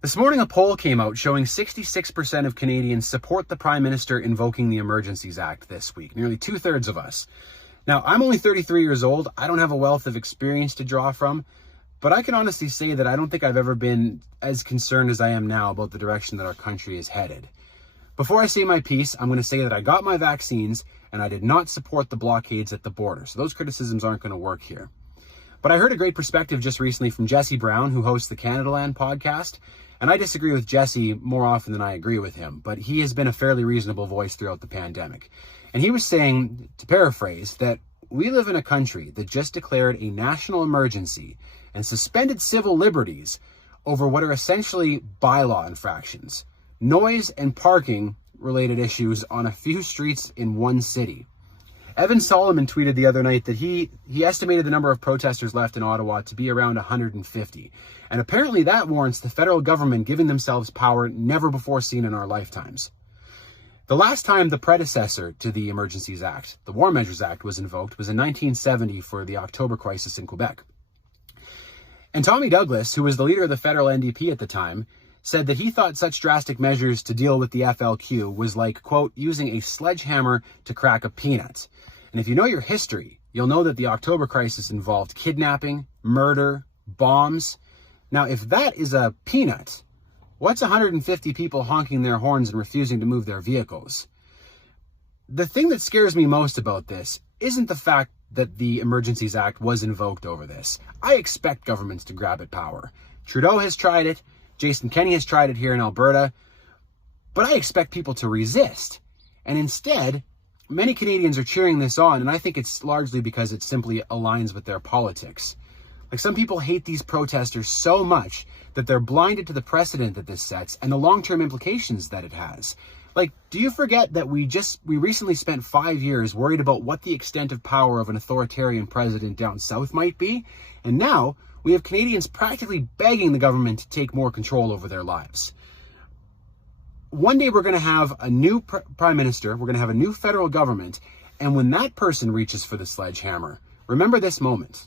This morning, a poll came out showing 66% of Canadians support the Prime Minister invoking the Emergencies Act this week, nearly two-thirds of us. Now, I'm only 33 years old. I don't have a wealth of experience to draw from, but I can honestly say that I don't think I've ever been as concerned as I am now about the direction that our country is headed. Before I say my piece, I'm going to say that I got my vaccines and I did not support the blockades at the border. So those criticisms aren't going to work here. But I heard a great perspective just recently from Jesse Brown, who hosts the Canadaland podcast. And I disagree with Jesse more often than I agree with him, but he has been a fairly reasonable voice throughout the pandemic. And he was saying, to paraphrase, that we live in a country that just declared a national emergency and suspended civil liberties over what are essentially bylaw infractions, noise and parking related issues on a few streets in one city. Evan Solomon tweeted the other night that he estimated the number of protesters left in Ottawa to be around 150. And apparently that warrants the federal government giving themselves power never before seen in our lifetimes. The last time the predecessor to the Emergencies Act, the War Measures Act, was invoked was in 1970 for the October crisis in Quebec. And Tommy Douglas, who was the leader of the federal NDP at the time, said that he thought such drastic measures to deal with the FLQ was like, quote, using a sledgehammer to crack a peanut. And if you know your history, you'll know that the October crisis involved kidnapping, murder, bombs. Now, if that is a peanut, what's 150 people honking their horns and refusing to move their vehicles? The thing that scares me most about this isn't the fact that the Emergencies Act was invoked over this. I expect governments to grab at power. Trudeau has tried it. Jason Kenney has tried it here in Alberta. But I expect people to resist. And instead, many Canadians are cheering this on, and I think it's largely because it simply aligns with their politics. Like, some people hate these protesters so much that they're blinded to the precedent that this sets and the long-term implications that it has. Like, do you forget that we recently spent 5 years worried about what the extent of power of an authoritarian president down south might be? And now we have Canadians practically begging the government to take more control over their lives. One day we're going to have a new prime minister, we're going to have a new federal government, and when that person reaches for the sledgehammer, remember this moment.